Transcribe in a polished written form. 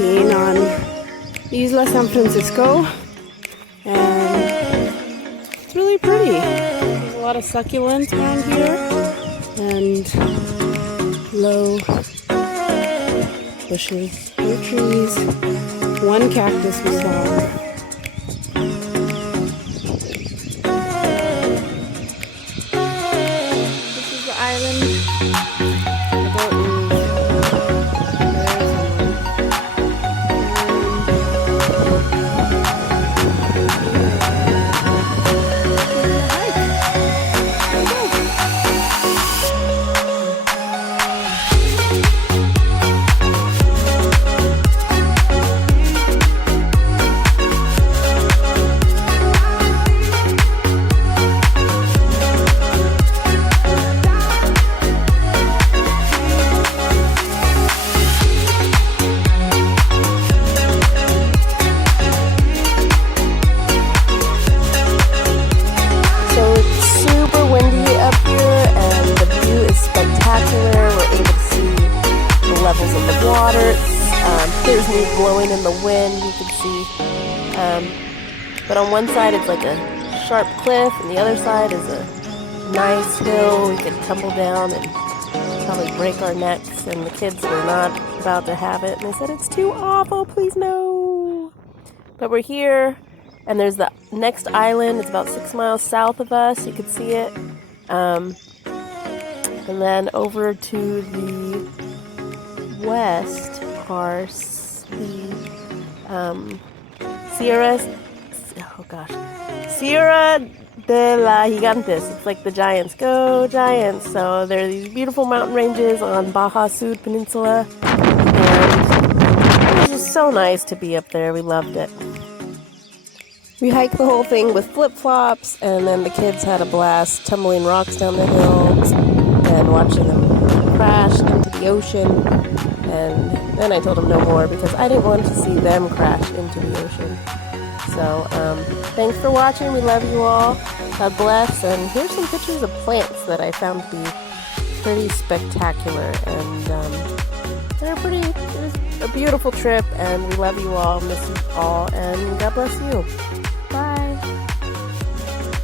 quarantine on Isla San Francisco, and it's really pretty. There's a lot of succulents around here, and low bushes, no trees, one cactus we saw. This is the island. The boat is levels of the water. There's me blowing in the wind, you can see. But on one side it's like a sharp cliff, and the other side is a nice hill. We could tumble down and probably break our necks, and the kids were not about to have it. And they said, "It's too awful, please no." But we're here, and there's the next island. It's about 6 miles south of us. You could see it. And then over to the west are the Sierra de la Gigantes. It's like the Giants. Go Giants! So there are these beautiful mountain ranges on Baja Sud Peninsula, and it was just so nice to be up there. We loved it. We hiked the whole thing with flip-flops, and then the kids had a blast tumbling rocks down the hills and watching them crash into the ocean. And then I told them no more because I didn't want to see them crash into the ocean. So, thanks for watching. We love you all. God bless. And here's some pictures of plants that I found to be pretty spectacular. And they're pretty, it was a beautiful trip. And we love you all, miss you all, and God bless you.